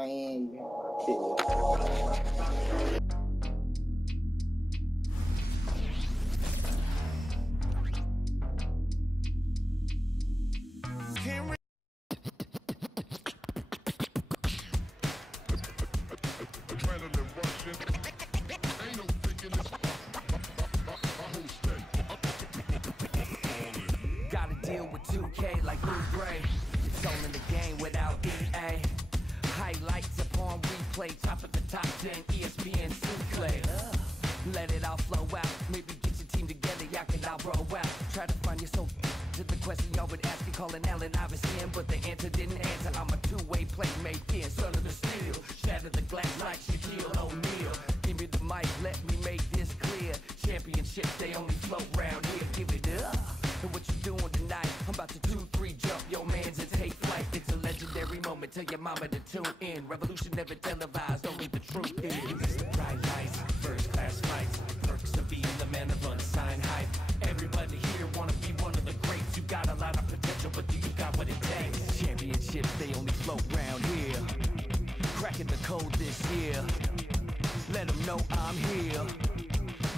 my end. Gotta deal with 2K like Blue Gray. It's all in the game without EA. Highlights upon replay, top of the top 10, ESPN Sinclair. Let it all flow out. Maybe get your team together, y'all can all roll out. Try to find your soul to the question y'all would ask me, calling Allen Iverson, but the answer didn't answer. I'm a two-way playmaker, son of the steel. Shatter the glass like Shaquille O'Neal. Give me the mic, let me make this clear. Championships, they only float round here. Give it up. And what you doing tonight? I'm about to 2-3 jump your mans and take flight. It's a legendary moment. Tell your mama to tune in. Revolution never televised, only the truth is. It's the bright lights, first class flights, perks of being the man of unsigned hype. Everybody here wanna be one of the greats. You got a lot of potential, but do you got what it takes? Championships, they only float round here. Cracking the code this year. Let them know I'm here.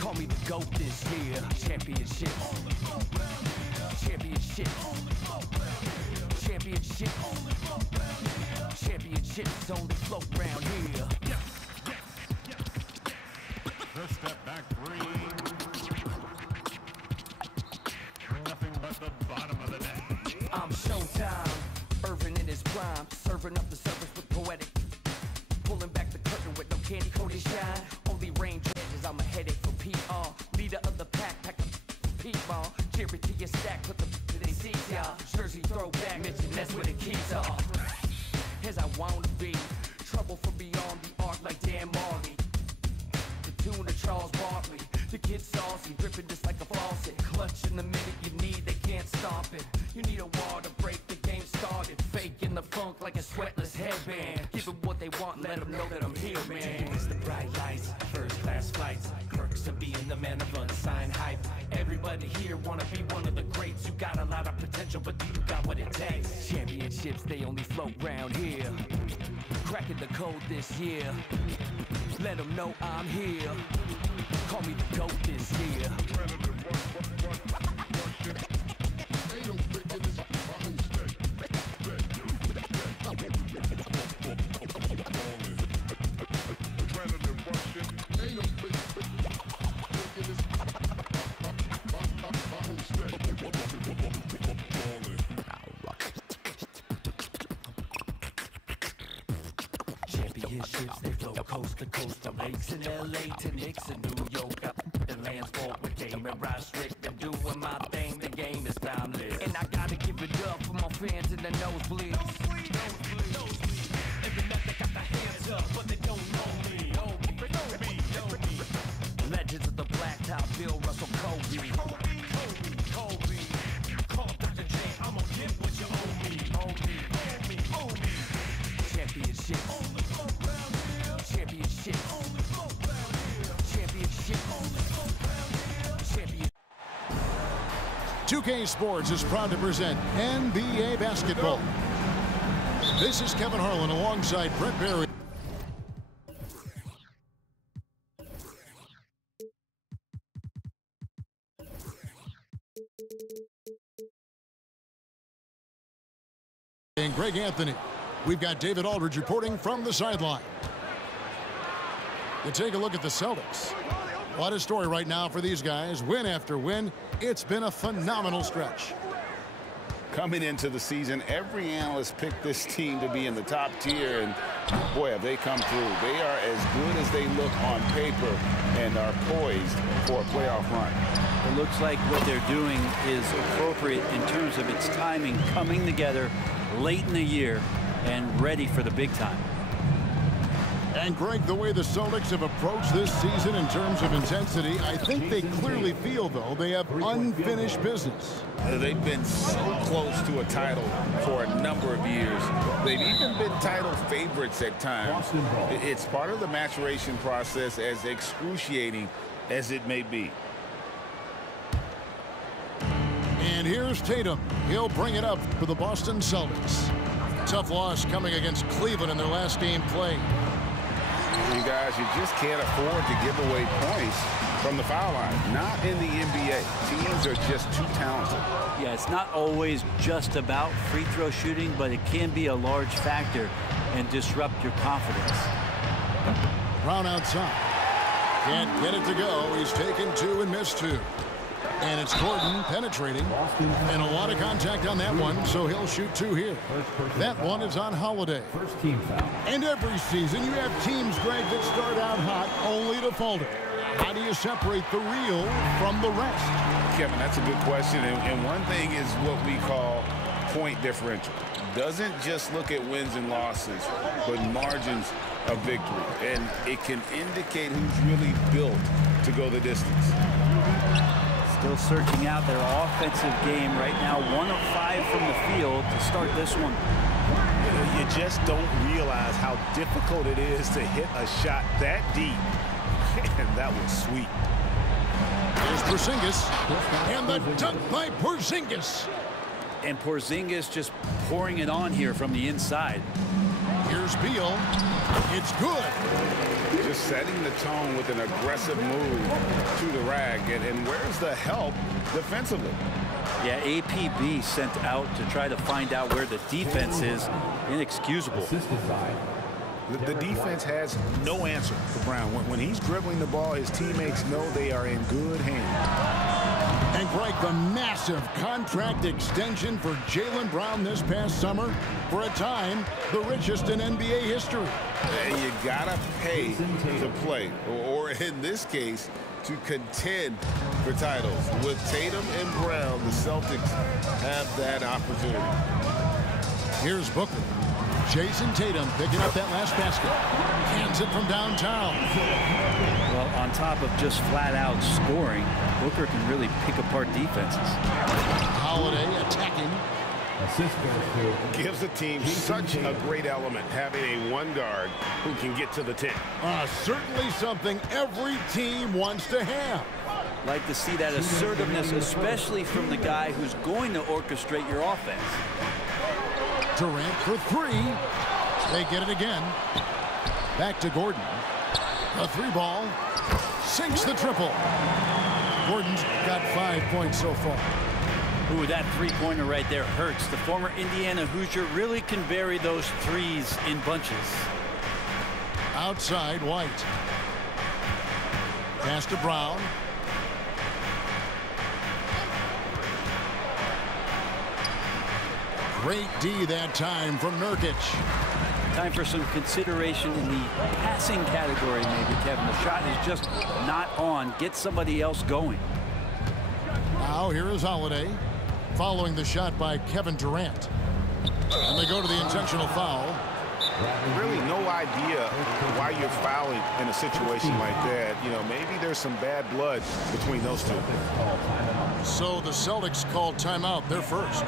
Call me the GOAT this year. Championships. Championships. Championships. Championships only float round here. First step back three. Nothing but the bottom of the net. I'm Showtime. Irvin in his prime. Serving up the service with poetic. Pulling back the curtain with no candy coated shine. Only range edges, I'm a headache for PR. Leader of the pack, pack a P-ball. Cheer it to your stack, put the to they seats, y'all. Jersey throwback, mention that's where the keys are. As I wanna be, trouble from beyond the arc like Dan Marley. The tune of Charles Barkley, the kid saucy, dripping just like a faucet. Clutch in the minute you need, they can't stop it. You need a wall to break the game started. Faking the funk like a sweatless headband. Give them what they want, let them know that I'm here, man. It's the bright lights, first class flights, perks of being the man of unsigned hype. Everybody here wanna be one of the greats. You got a lot of potential, but do you got what it takes? Championships, they only float round here. Cracking the code this year. Let them know I'm here. Call me the GOAT this year. Championships, they flow coast to coast, from lakes in LA to Knicks in New York. The lands fought with game and ride strict. I'm doing my thing, the game is boundless. And I gotta give it up for my fans in the nosebleeds. Every night they got their hands up, but they don't know me. Legends of the blacktop, Bill Russell, Kobe. Call Dr. J, I'm gonna get what you owe me. Championships. Championships. Championships. 2K Sports is proud to present NBA basketball. This is Kevin Harlan alongside Brett Barry. And Greg Anthony. We've got David Aldridge reporting from the sideline. You take a look at the Celtics. What a story right now for these guys. Win after win. It's been a phenomenal stretch. Coming into the season, every analyst picked this team to be in the top tier, and boy, have they come through. They are as good as they look on paper and are poised for a playoff run. It looks like what they're doing is appropriate in terms of its timing, coming together late in the year and ready for the big time. And Greg, the way the Celtics have approached this season in terms of intensity, I think they clearly feel, though, they have unfinished business. They've been so close to a title for a number of years. They've even been title favorites at times. It's part of the maturation process, as excruciating as it may be. And here's Tatum. He'll bring it up for the Boston Celtics. tough loss coming against Cleveland in their last game played. You guys, you just can't afford to give away points from the foul line. Not in the NBA. Teams are just too talented. Yeah, it's not always just about free throw shooting, but it can be a large factor and disrupt your confidence. Brown outside. Can't get it to go. He's taken 2 and missed 2. And it's Gordon penetrating. And a lot of contact on that one, so he'll shoot 2 here. That one is on Holiday. First team foul. And every season you have teams, Greg, that start out hot only to falter. How do you separate the real from the rest? Kevin, that's a good question. And one thing is what we call point differential. Doesn't just look at wins and losses, but margins of victory. And it can indicate who's really built to go the distance. Still searching out their offensive game right now. 1 of 5 from the field to start this one. You just don't realize how difficult it is to hit a shot that deep. And that was sweet. Here's Porzingis. And the dunk by Porzingis. And Porzingis just pouring it on here from the inside. Here's Beal. It's good. Just setting the tone with an aggressive move to the rag. And where's the help defensively? Yeah, APB sent out to try to find out where the defense is. Inexcusable. Assisted by The defense has no answer for Brown. When he's dribbling the ball, his teammates know they are in good hands. And Greg, the massive contract extension for Jaylen Brown this past summer. For a time, the richest in NBA history. And you gotta pay to play, or in this case, to contend for titles. With Tatum and Brown, the Celtics have that opportunity. Here's Booker. Jason Tatum picking up that last basket. Hands it from downtown. Well, on top of just flat-out scoring, Booker can really pick apart defenses. Holiday attacking. assist goes to Gives the team such a great element, having a one guard who can get to the 10. Certainly something every team wants to have. Like to see that assertiveness, especially from the guy who's going to orchestrate your offense. Durant for 3. They get it again. Back to Gordon. A 3-ball. Sinks the triple. Gordon's got 5 points so far. Ooh, that three-pointer right there hurts. The former Indiana Hoosier really can bury those threes in bunches. Outside, White. Pass to Brown. Great D that time from Nurkic. Time for some consideration in the passing category, maybe, Kevin. The shot is just not on. Get somebody else going. Now here is Holiday, following the shot by Kevin Durant. And they go to the intentional foul. Really no idea why you're fouling in a situation like that. You know, maybe there's some bad blood between those two. So the Celtics called timeout. They're first.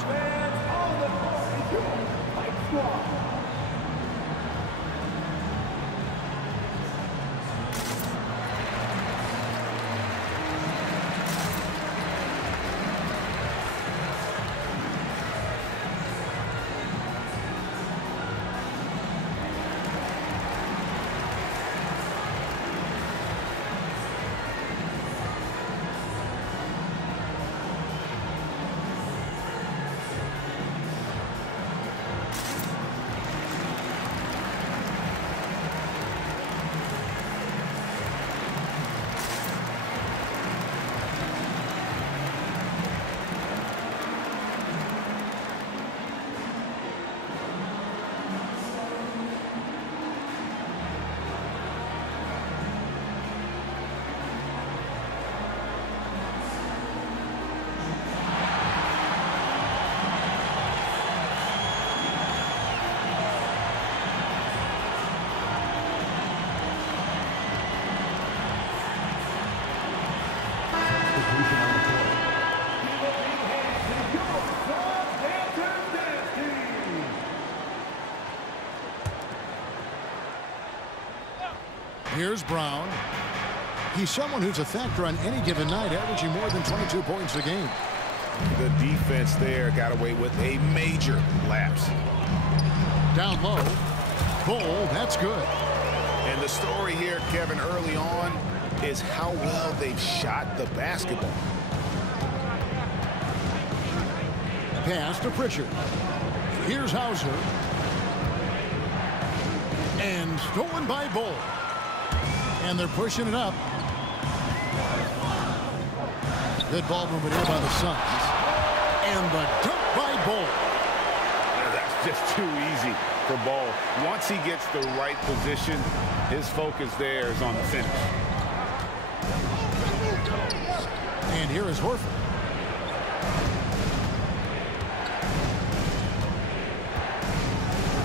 Here's Brown. He's someone who's a factor on any given night, averaging more than 22 points a game. The defense there got away with a major lapse. Down low. Bull, that's good. And the story here, Kevin, early on is how well they've shot the basketball. Pass to Pritchard. Here's Hauser. And stolen by Bull. And they're pushing it up. Good ball movement here by the Suns. And the dunk by Bull. That's just too easy for Ball. Once he gets the right position, his focus there is on the finish. And here is Horford.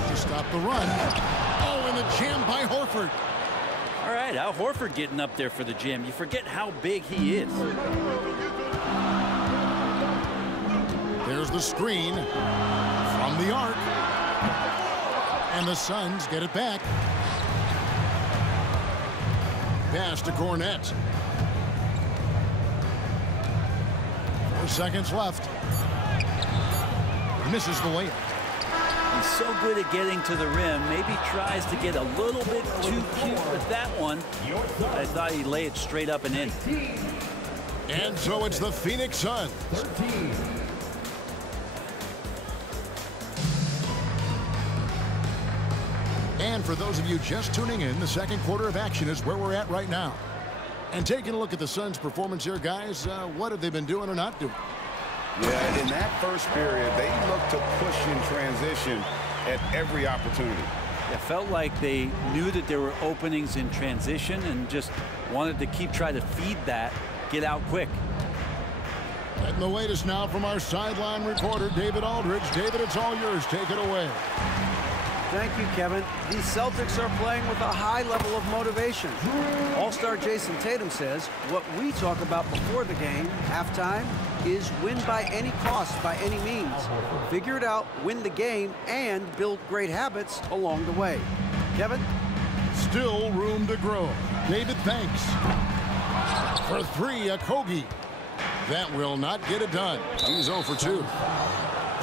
To stop the run. Oh, and a jam by Horford. All right, Al Horford getting up there for the jam. You forget how big he is. There's the screen from the arc. And the Suns get it back. Pass to Cornette. 4 seconds left. Misses the layup. He's so good at getting to the rim. Maybe tries to get a little bit too cute with that one. I thought he'd lay it straight up and in. And so it's the Phoenix Suns. 13. And for those of you just tuning in, the second quarter of action is where we're at right now. And taking a look at the Suns' performance here, guys, what have they been doing or not doing? Yeah, in that first period, they looked to push in transition at every opportunity. It felt like they knew that there were openings in transition and just wanted to keep trying to feed that, get out quick. And the latest now from our sideline reporter, David Aldridge. David, it's all yours. Take it away. Thank you, Kevin. These Celtics are playing with a high level of motivation. All-star Jason Tatum says what we talk about before the game, halftime, is win by any cost, by any means. Figure it out, win the game, and build great habits along the way. Kevin? Still room to grow. David, thanks. For 3, Okogie. That will not get it done. He's 0 for 2.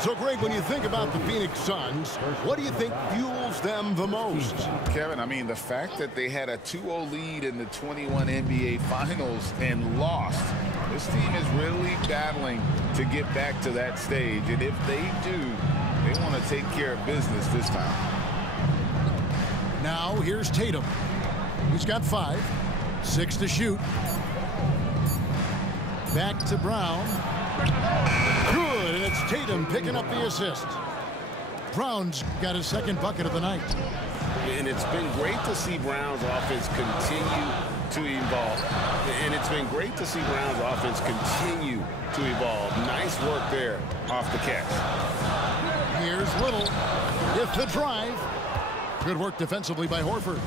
So, Greg, when you think about the Phoenix Suns, what do you think fuels them the most? Kevin, I mean, the fact that they had a 2-0 lead in the 21 NBA Finals and lost. This team is really battling to get back to that stage. And if they do, they want to take care of business this time. Now, here's Tatum. He's got 5. 6 to shoot. Back to Brown. Good, and it's Tatum picking up the assist. Brown's got his second bucket of the night. And it's been great to see Brown's offense continue to evolve. And it's been great to see Brown's offense continue to evolve. Nice work there off the catch. Here's Little with the drive. Good work defensively by Horford.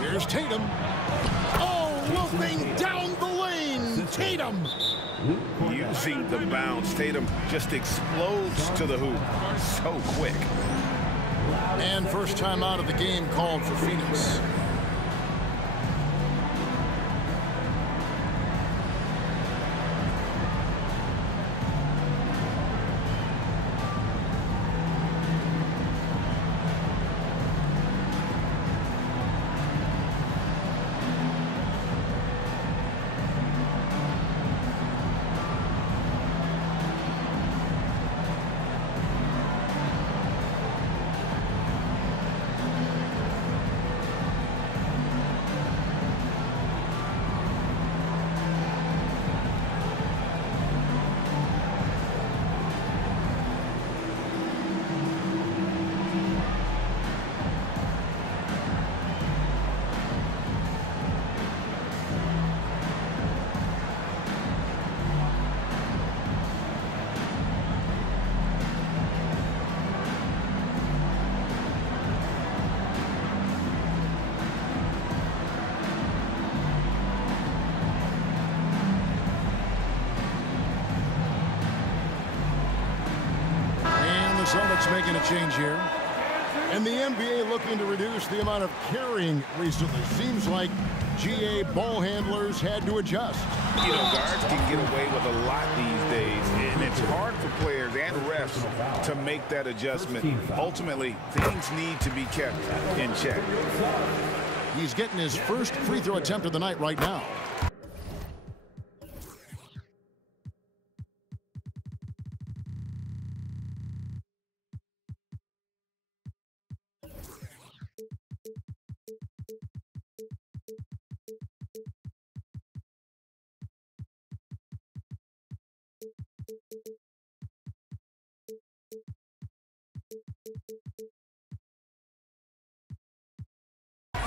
Here's Tatum. Oh, looping down the lane. Tatum. Using the bounce, Tatum just explodes to the hoop so quick. And first time out of the game called for Phoenix. Celtics making a change here. And the NBA looking to reduce the amount of carrying recently. Seems like GA ball handlers had to adjust. You know, guards can get away with a lot these days, and it's hard for players and refs to make that adjustment. Ultimately, things need to be kept in check. He's getting his first free throw attempt of the night right now.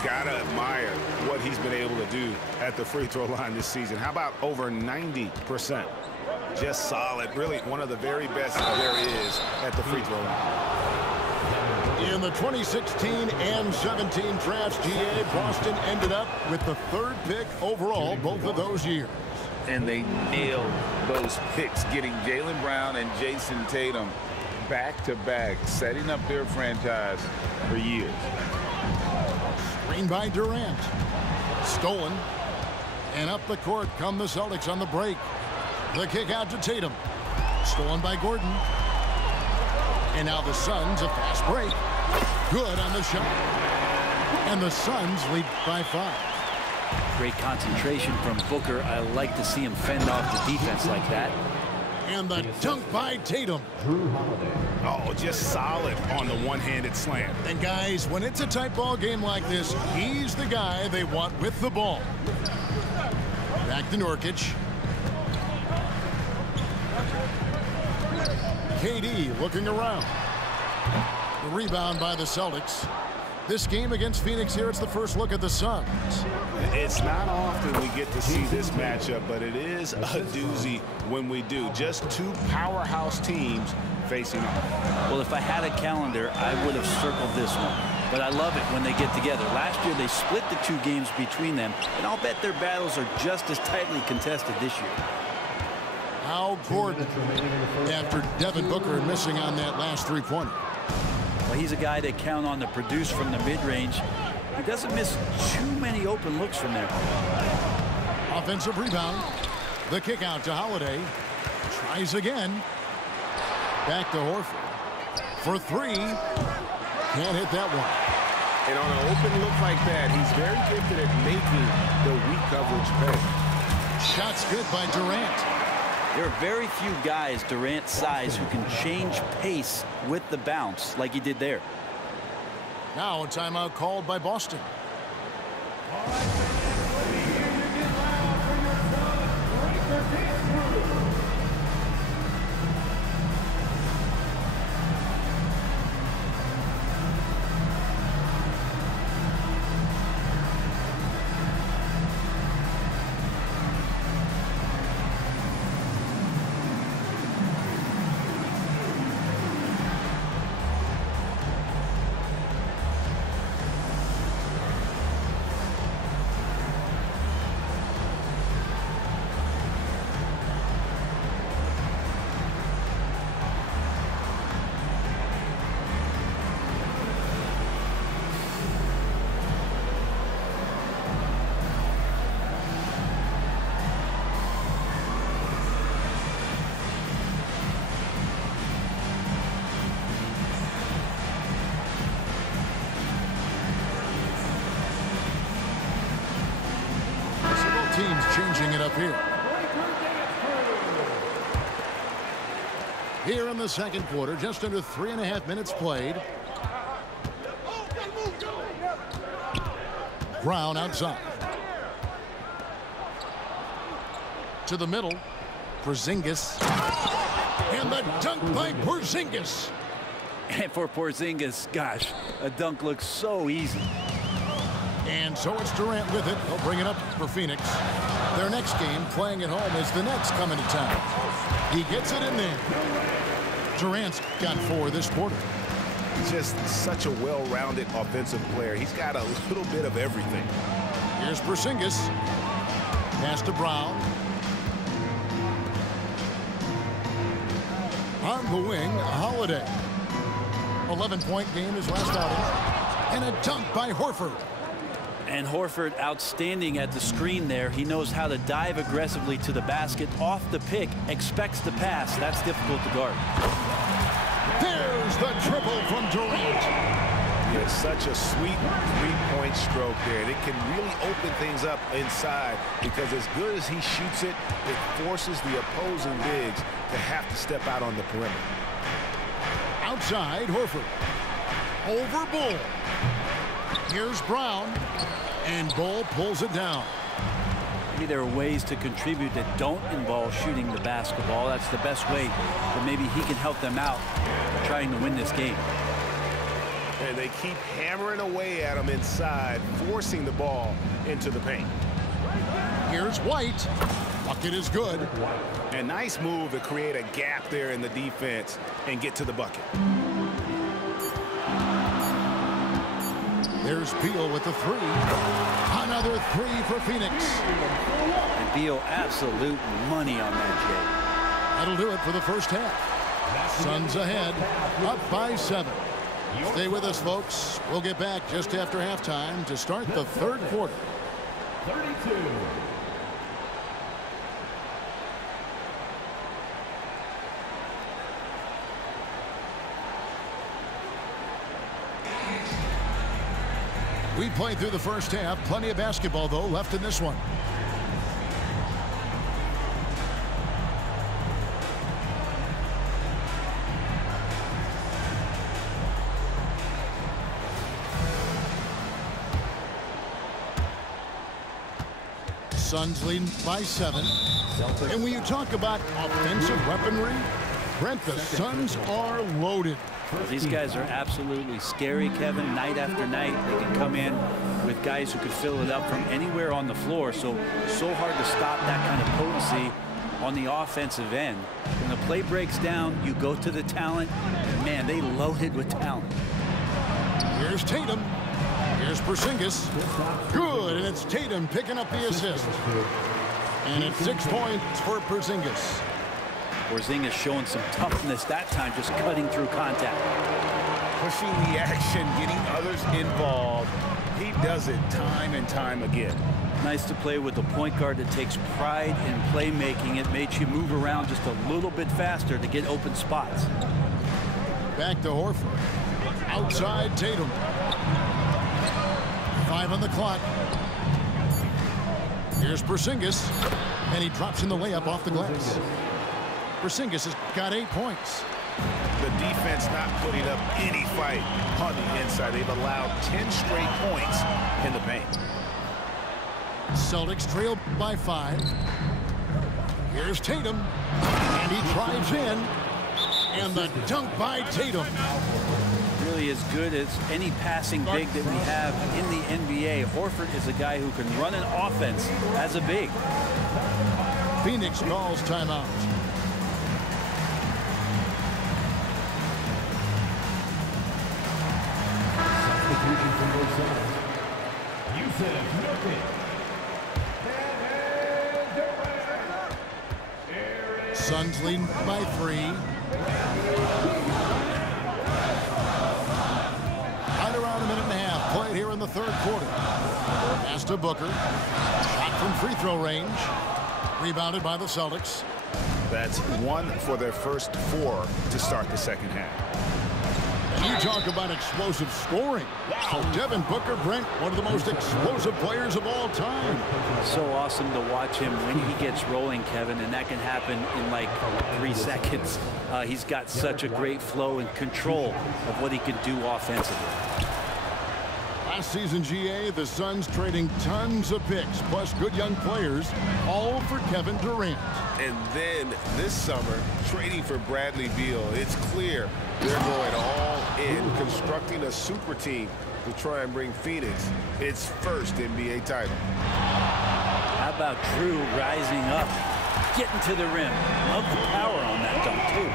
Gotta admire what he's been able to do at the free throw line this season. How about over 90%? Just solid. Really one of the very best there is at the free throw line. In the 2016 and 17 drafts, GA, Boston ended up with the 3rd pick overall both of those years. And they nailed those picks, getting Jaylen Brown and Jason Tatum back-to-back, setting up their franchise for years. Screen by Durant. Stolen. And up the court come the Celtics on the break. The kick out to Tatum. Stolen by Gordon. And now the Suns, a fast break. Good on the shot. And the Suns lead by 5. Great concentration from Booker. I like to see him fend off the defense like that. And the dunk by Tatum. Oh, just solid on the one-handed slam. And guys, when it's a tight ball game like this, he's the guy they want with the ball. Back to Nurkic. KD looking around. The rebound by the Celtics. This game against Phoenix here, it's the first look at the Suns. It's not often we get to see this matchup, but it is a doozy when we do. Just two powerhouse teams facing off. Well, if I had a calendar, I would have circled this one. But I love it when they get together. Last year, they split the 2 games between them, and I'll bet their battles are just as tightly contested this year. Al Gordon, after Devin Booker missing on that last 3-pointer. Well, he's a guy they count on to produce from the mid-range. He doesn't miss too many open looks from there. Offensive rebound. The kick out to Holiday. Tries again. Back to Horford. For 3. Can't hit that one. And on an open look like that, he's very gifted at making the weak coverage pay. Shots good by Durant. There are very few guys Durant's size who can change pace with the bounce like he did there. Now a timeout called by Boston. Teams changing it up here. Here in the second quarter, just under 3.5 minutes played. Brown outside. To the middle. Porzingis. And the dunk by Porzingis. And for Porzingis, gosh, a dunk looks so easy. And so it's Durant with it. They'll bring it up for Phoenix. Their next game, playing at home, is the Nets coming to town. He gets it in there. Durant's got 4 this quarter. He's just such a well-rounded offensive player. He's got a little bit of everything. Here's Porzingis. Pass to Brown. On the wing, Holiday. 11-point game his last outing. And a dunk by Horford. And Horford outstanding at the screen there. He knows how to dive aggressively to the basket off the pick, expects the pass. That's difficult to guard. There's the triple from Durant. It's such a sweet three-point stroke there. It can really open things up inside because as good as he shoots it, it forces the opposing bigs to have to step out on the perimeter. Outside, Horford. Over Bull. Here's Brown. And Bull pulls it down. Maybe there are ways to contribute that don't involve shooting the basketball. That's the best way that maybe he can help them out trying to win this game. And they keep hammering away at him inside, forcing the ball into the paint. Here's White. Bucket is good. And nice move to create a gap there in the defense and get to the bucket. There's Beal with the three. Another three for Phoenix. And Beal, absolute money on that, Jay. That'll do it for the first half. Suns ahead, up by 7. Stay with us, folks. We'll get back just after halftime to start the third quarter. 32. We played through the first half. Plenty of basketball, though, left in this one. Suns leading by 7. And when you talk about offensive weaponry, Brent, the Suns are loaded. Well, these guys are absolutely scary, Kevin. Night after night, they can come in with guys who can fill it up from anywhere on the floor. So hard to stop that kind of potency on the offensive end. When the play breaks down, you go to the talent. And man, they loaded with talent. Here's Tatum. Here's Porzingis. Good, and it's Tatum picking up the assist. And it's 6 points for Porzingis. Porzingis showing some toughness that time, just cutting through contact. Pushing the action, getting others involved. He does it time and time again. Nice to play with a point guard that takes pride in playmaking. It makes you move around just a little bit faster to get open spots. Back to Horford. Outside Tatum. 5 on the clock. Here's Porzingis. And he drops in the layup off the glass. Porzingis has got 8 points. The defense not putting up any fight on the inside. They've allowed 10 straight points in the paint. Celtics trail by 5. Here's Tatum. And he drives in. And the dunk by Tatum. Really as good as any passing big that we have in the NBA. Horford is a guy who can run an offense as a big. Phoenix calls timeout. Suns leading by 3. Right around a minute and a half played here in the third quarter. Pass to Booker. Shot from free throw range. Rebounded by the Celtics. That's 1 for their first 4 to start the second half. You talk about explosive scoring. Wow. Devin Booker, Brent, one of the most explosive players of all time. So awesome to watch him when he gets rolling, Kevin, and that can happen in like 3 seconds. He's got such a great flow and control of what he can do offensively. Last season, GA, the Suns trading tons of picks, plus good young players, all for Kevin Durant. And then this summer, trading for Bradley Beal. It's clear they're going all in, constructing a super team to try and bring Phoenix its first NBA title. How about Drew rising up, getting to the rim? Love the power on that dunk, too.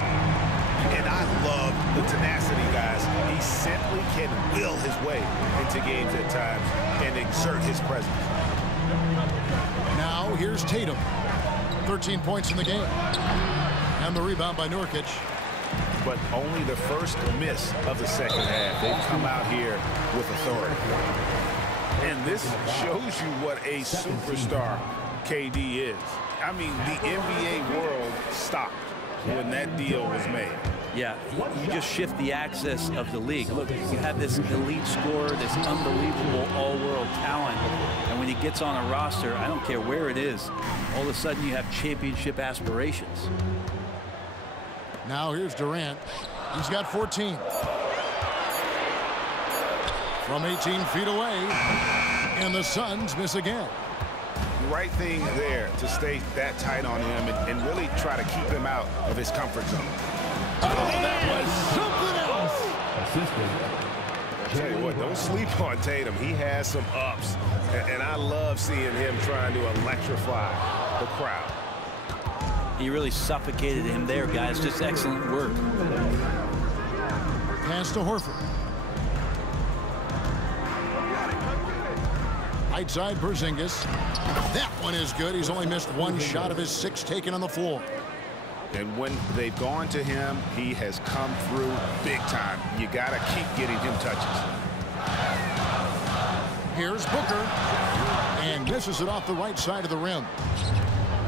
And I love the tenacity, guys. He simply can will his way into games at times and exert his presence. Now here's Tatum. 13 points in the game. And the rebound by Nurkic. But only the first miss of the second half. They've come out here with authority. And this shows you what a superstar KD is. I mean, the NBA world stopped when that deal was made. Yeah, you just shift the axis of the league. Look, you have this elite scorer, this unbelievable all-world talent, and when he gets on a roster, I don't care where it is, all of a sudden you have championship aspirations. Now here's Durant. He's got 14. From 18 feet away, and the Suns miss again. The right thing there to stay that tight on him and really try to keep him out of his comfort zone. Oh, that was something else. I tell you what, don't sleep on Tatum. He has some ups, and I love seeing him trying to electrify the crowd. He really suffocated him there, guys. Just excellent work. Pass to Horford. Right side, Porzingis. That one is good. He's only missed one shot of his 6 taken on the floor. And when they've gone to him, he has come through big time. You got to keep getting him touches. Here's Booker. And misses it off the right side of the rim.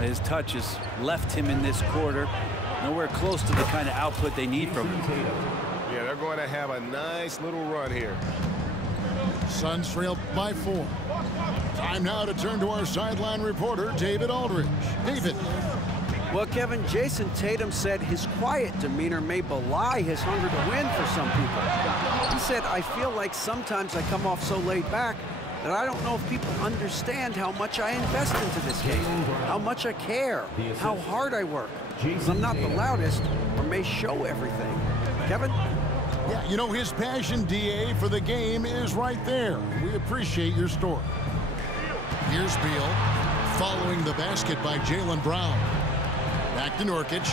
His touches left him in this quarter. Nowhere close to the kind of output they need from him. Yeah, they're going to have a nice little run here. Suns trail by 4. Time now to turn to our sideline reporter, David Aldridge. David. Well, Kevin, Jason Tatum said his quiet demeanor may belie his hunger to win for some people. He said, I feel like sometimes I come off so laid back that I don't know if people understand how much I invest into this game, how much I care, how hard I work. I'm not the loudest or may show everything. Kevin? Yeah, you know, his passion, DA, for the game is right there. We appreciate your story. Here's Beal, following the basket by Jaylen Brown. Back to Nurkic,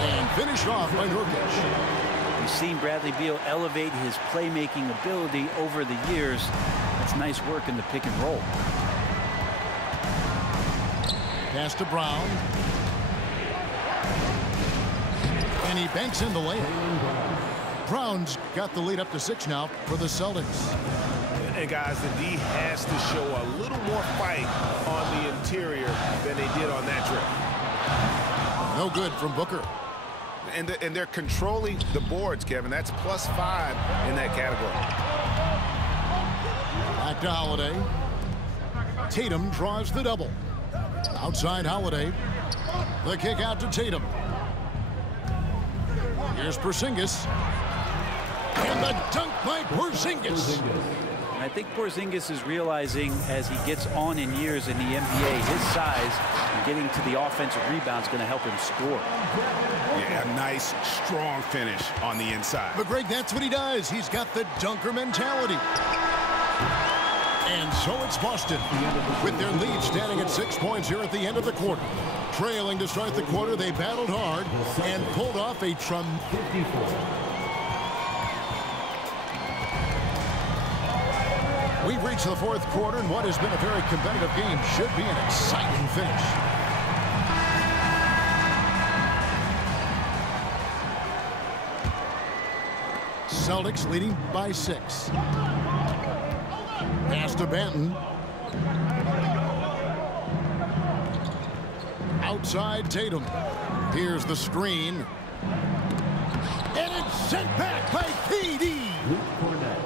and finished off by Nurkic. We've seen Bradley Beal elevate his playmaking ability over the years. That's nice work in the pick and roll. Pass to Brown. And he banks in the layup. Brown's got the lead up to 6 now for the Celtics. And guys, the D has to show a little more fight on the interior than they did on that trip. No good from Booker. And they're controlling the boards, Kevin. That's +5 in that category. Back to Holiday. Tatum draws the double. Outside Holiday. The kick out to Tatum. Here's Porzingis. And the dunk by Porzingis. And I think Porzingis is realizing as he gets on in years in the NBA, his size and getting to the offensive rebound is going to help him score. Yeah, a nice, strong finish on the inside. But, Greg, that's what he does. He's got the dunker mentality. And so it's Boston with their lead standing at 6 points here at the end of the quarter. Trailing to start the quarter, they battled hard and pulled off a We've reached the 4th quarter, and what has been a very competitive game should be an exciting finish. Celtics leading by 6. Pass to Banton. Outside Tatum. Here's the screen. And it's sent back by KD.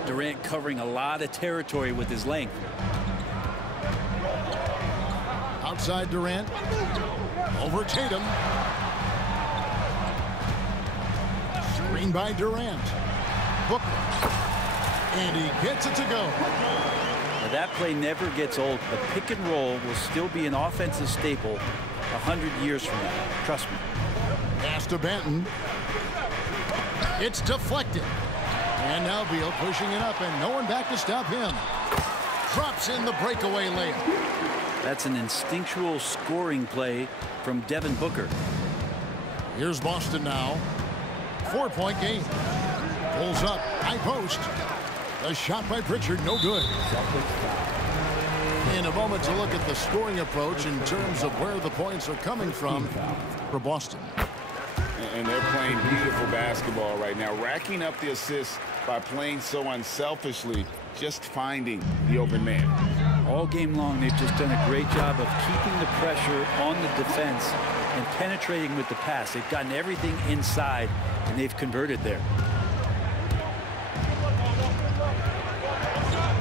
Durant covering a lot of territory with his length. Outside Durant. Over Tatum. Screen by Durant. Booker. And he gets it to go. Now that play never gets old. The pick and roll will still be an offensive staple 100 years from now. Trust me. Pass to Banton. It's deflected. And now Beal pushing it up, and no one back to stop him. Drops in the breakaway layup. That's an instinctual scoring play from Devin Booker. Here's Boston now. 4-point game. Pulls up, high post. A shot by Pritchard, no good. In a moment to look at the scoring approach in terms of where the points are coming from for Boston. And they're playing beautiful basketball right now, racking up the assists by playing so unselfishly, just finding the open man. All game long, they've just done a great job of keeping the pressure on the defense and penetrating with the pass. They've gotten everything inside, and they've converted there.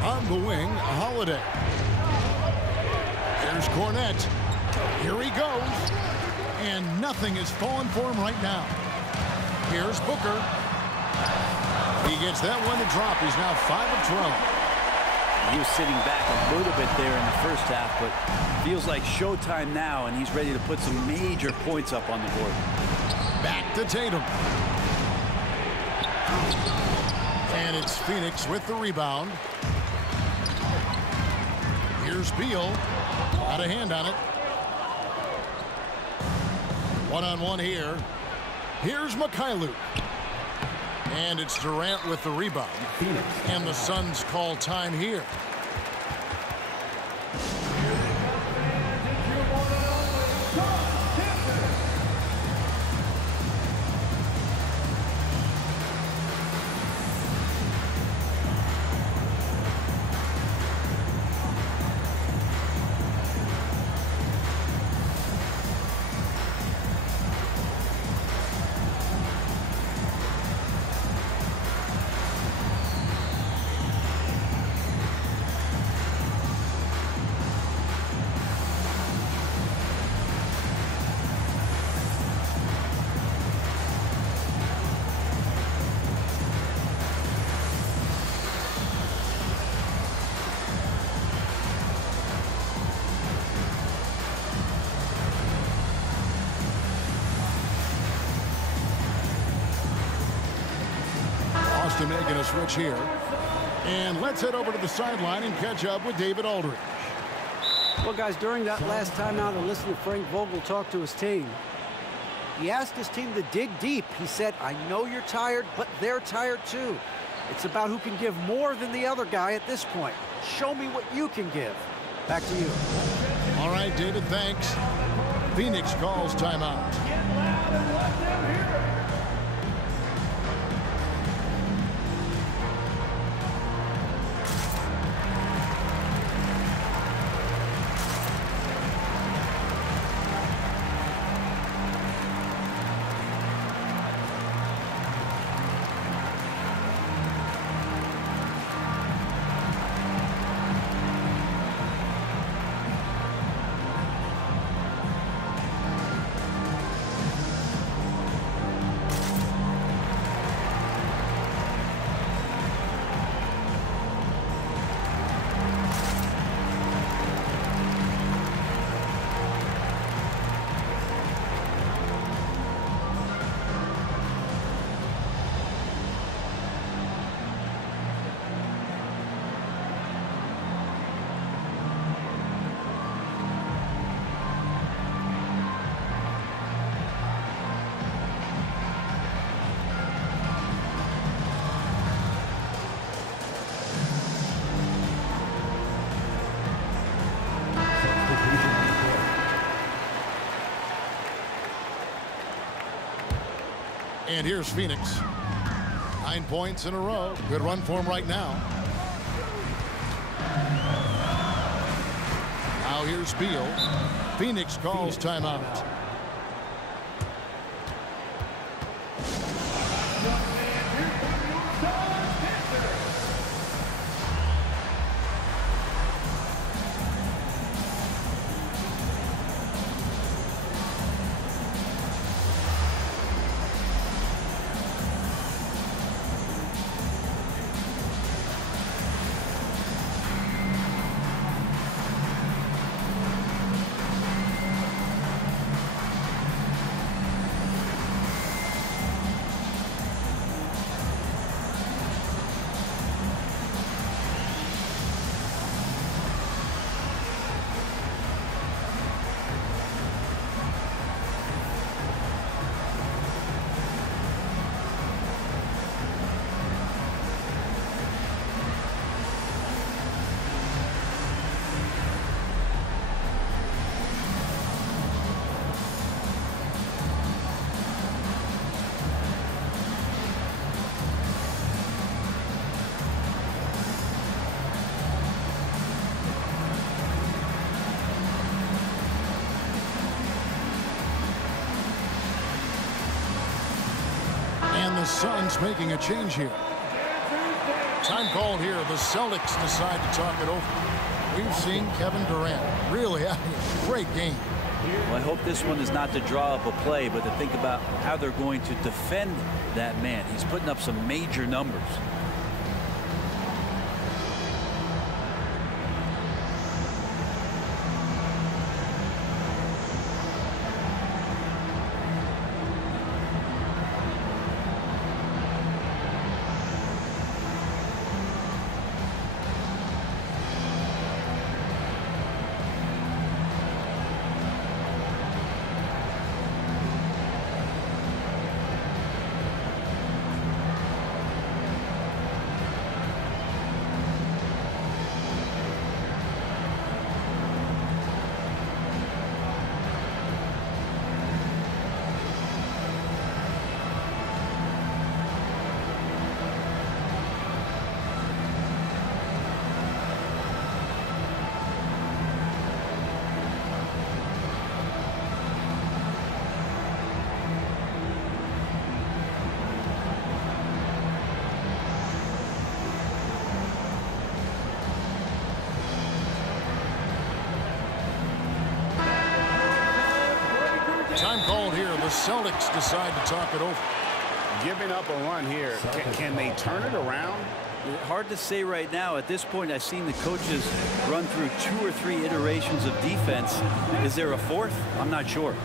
On the wing, Holiday. Here's Cornette. Here he goes. And nothing is falling for him right now. Here's Booker. He gets that one to drop. He's now 5 of 12. He was sitting back a little bit there in the first half, but feels like showtime now, and he's ready to put some major points up on the board. Back to Tatum. And it's Phoenix with the rebound. Here's Beal. Got a hand on it. One-on-one here. Here's Mikhailuk. And it's Durant with the rebound. And the Suns call time here. Making a switch here. And let's head over to the sideline and catch up with David Aldridge. Well, guys, during that last timeout, I listened to Frank Vogel talk to his team. He asked his team to dig deep. He said, I know you're tired, but they're tired too. It's about who can give more than the other guy at this point. Show me what you can give. Back to you. All right, David, thanks. Phoenix calls timeout. And here's Phoenix. 9 points in a row. Good run for him right now. Now here's Beal. Phoenix calls timeout. Suns making a change here. Time called here. The Celtics decide to talk it over. We've seen Kevin Durant really having a great game. Well, I hope this one is not to draw up a play, but to think about how they're going to defend that man. He's putting up some major numbers. Time called here. The Celtics decide to talk it over. Giving up a run here. Can they turn it around? Hard to say right now. At this point, I've seen the coaches run through 2 or 3 iterations of defense. Is there a fourth? I'm not sure.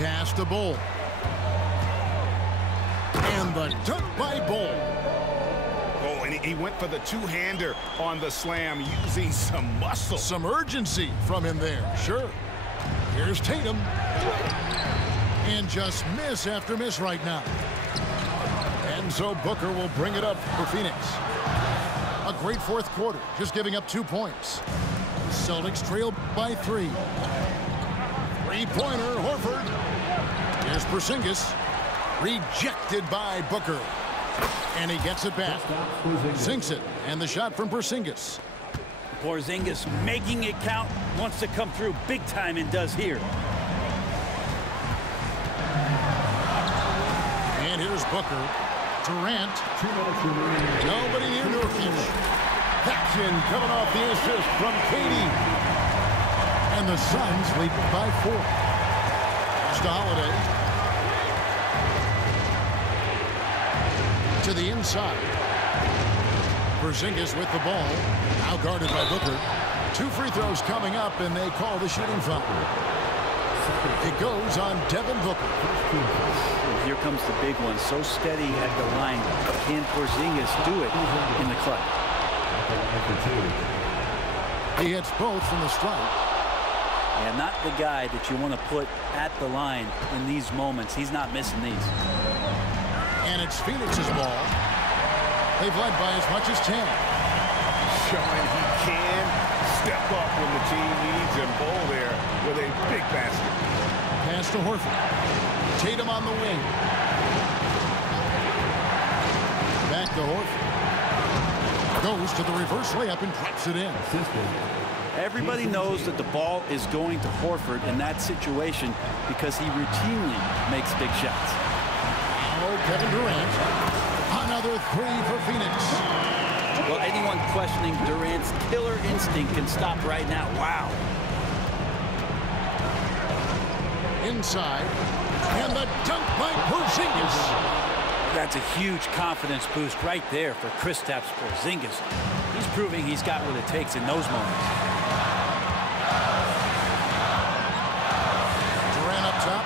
Pass to Bull. And the dunk by Bull. Oh, and he went for the two-hander on the slam, using some muscle. Some urgency from him there, sure. Here's Tatum. And just miss after miss right now. And so Booker will bring it up for Phoenix. A great fourth quarter, just giving up 2 points. Celtics trail by 3. Three-pointer, Horford. Here's Porzingis. Rejected by Booker. And he gets it back. Sinks it. And the shot from Porzingis. Porzingis making it count. Wants to come through big time and does here. And here's Booker. Durant. Nobody near Nurkic. Paxson coming off the assist from Katie. And the Suns lead by 4. It's to Holiday. To the inside. Porzingis with the ball. Now guarded by Booker. 2 free throws coming up, and they call the shooting foul. It goes on Devin Booker. Here comes the big one. So steady at the line. Can Porzingis do it in the clutch? He hits both from the stripe. And not the guy that you want to put at the line in these moments. He's not missing these. And it's Phoenix's ball. They've led by as much as 10. Showing he can step up when the team needs him. Bull there with a big basket. Pass to Horford. Tatum on the wing. Back to Horford. Goes to the reverse layup and drops it in. Everybody knows that the ball is going to Horford in that situation because he routinely makes big shots. Oh, Kevin Durant. Another three for Phoenix. Well, anyone questioning Durant's killer instinct can stop right now. Wow. Inside. And the dunk by Porzingis. That's a huge confidence boost right there for Kristaps Porzingis. He's proving he's got what it takes in those moments. Durant up top.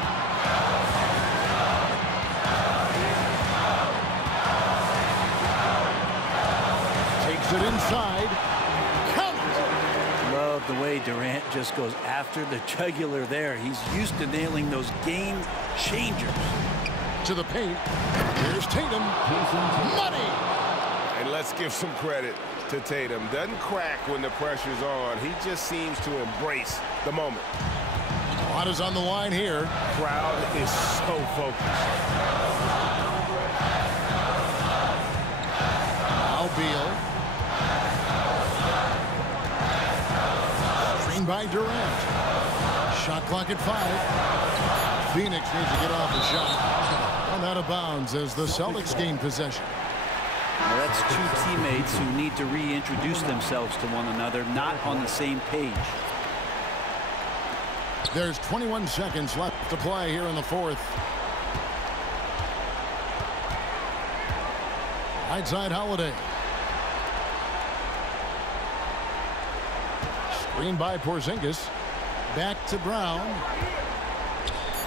Takes it inside. Count it. Love the way Durant just goes after the jugular there. He's used to nailing those game changers. To the paint. Here's Tatum. Money. And let's give some credit to Tatum. Doesn't crack when the pressure's on. He just seems to embrace the moment. A lot is on the line here. Crowd is so focused. Now Beal. Screen by Durant. Shot clock at 5. Phoenix needs to get off the shot. And out of bounds as the Celtics gain possession. Well, that's two teammates who need to reintroduce themselves to one another, not on the same page. There's 21 seconds left to play here in the fourth. Right side Holiday. Screen by Porzingis. Back to Brown.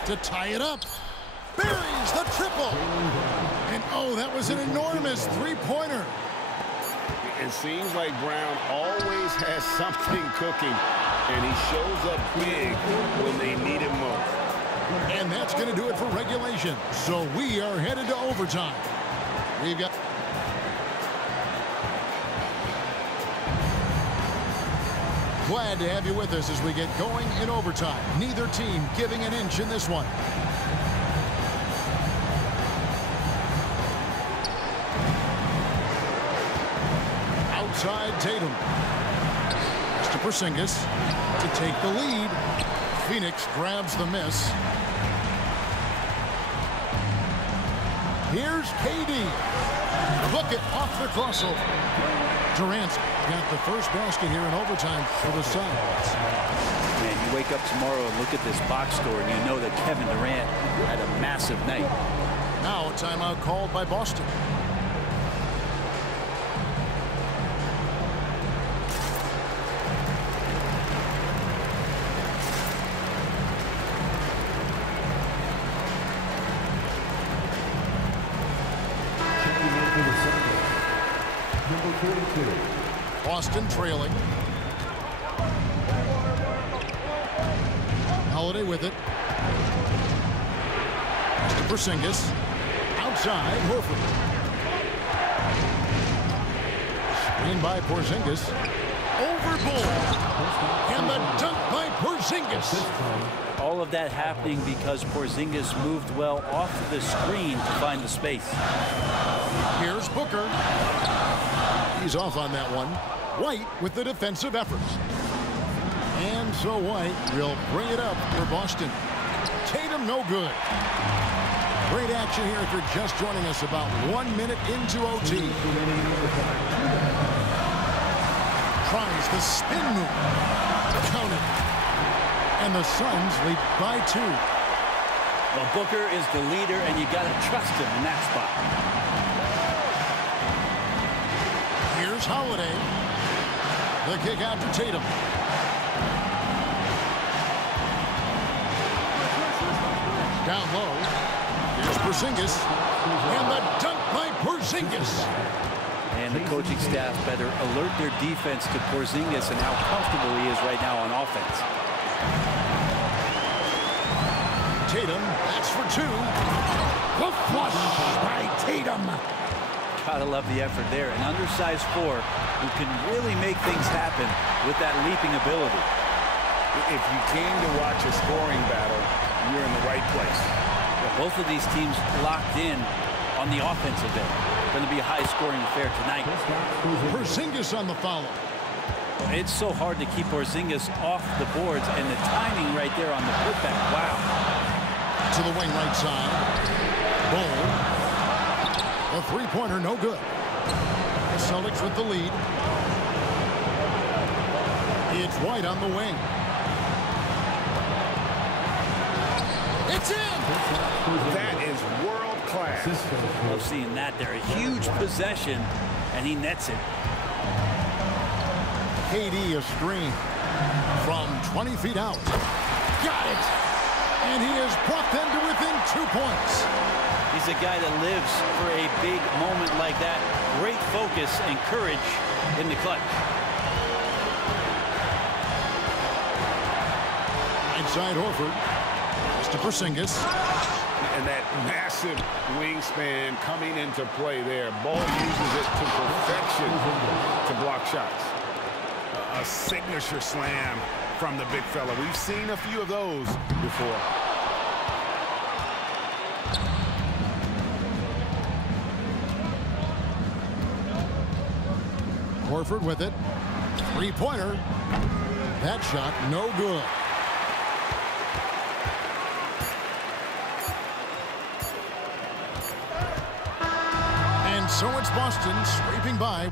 To tie it up. Buries the triple. And oh, that was an enormous three-pointer. It seems like Brown always has something cooking, and he shows up big when they need him most. And that's going to do it for regulation. So we are headed to overtime. We've got... Glad to have you with us as we get going in overtime. Neither team giving an inch in this one. Outside Tatum. To Porzingis to take the lead. Phoenix grabs the miss. Here's KD. Bucket off the crossover. Durant's got the first basket here in overtime for the Suns. Man, you wake up tomorrow and look at this box score and you know that Kevin Durant had a massive night. Now a timeout called by Boston. Boston trailing. Holiday with it. To Porzingis. Outside, Horford. Screen by Porzingis. Overboard. And the dunk by Porzingis. All of that happening because Porzingis moved well off of the screen to find the space. Here's Booker. He's off on that one. White with the defensive efforts. And so White will bring it up for Boston. Tatum no good. Great action here if you're just joining us about 1 minute into OT. Tries the spin move. Counted. And the Suns lead by 2. Well, Booker is the leader, and you got to trust him in that spot. Here's Holiday. The kick out to Tatum. Down low. Here's Porzingis. And the dunk by Porzingis. And the coaching staff better alert their defense to Porzingis and how comfortable he is right now on offense. Tatum, that's for 2. The flush by Tatum. Gotta love the effort there. An undersized 4 who can really make things happen with that leaping ability. If you came to watch a scoring battle, you're in the right place. Well, both of these teams locked in on the offensive end. Going to be a high-scoring affair tonight. Porzingis on the follow. It's so hard to keep Porzingis off the boards, and the timing right there on the putback. Wow. To the wing right side. Bowl. A three-pointer, no good. The Celtics with the lead. It's White on the wing. It's in! That is world class. Love seeing that there. A huge possession, and he nets it. KD a screen from 20 feet out. Got it! And he has brought them to within 2 points. He's a guy that lives for a big moment like that. Great focus and courage in the clutch. Inside Horford. It's to Porzingis. And that massive wingspan coming into play there. Ball uses it to perfection to block shots. A signature slam from the big fella. We've seen a few of those before. Horford with it. Three-pointer. That shot no good. And so it's Boston scraping by.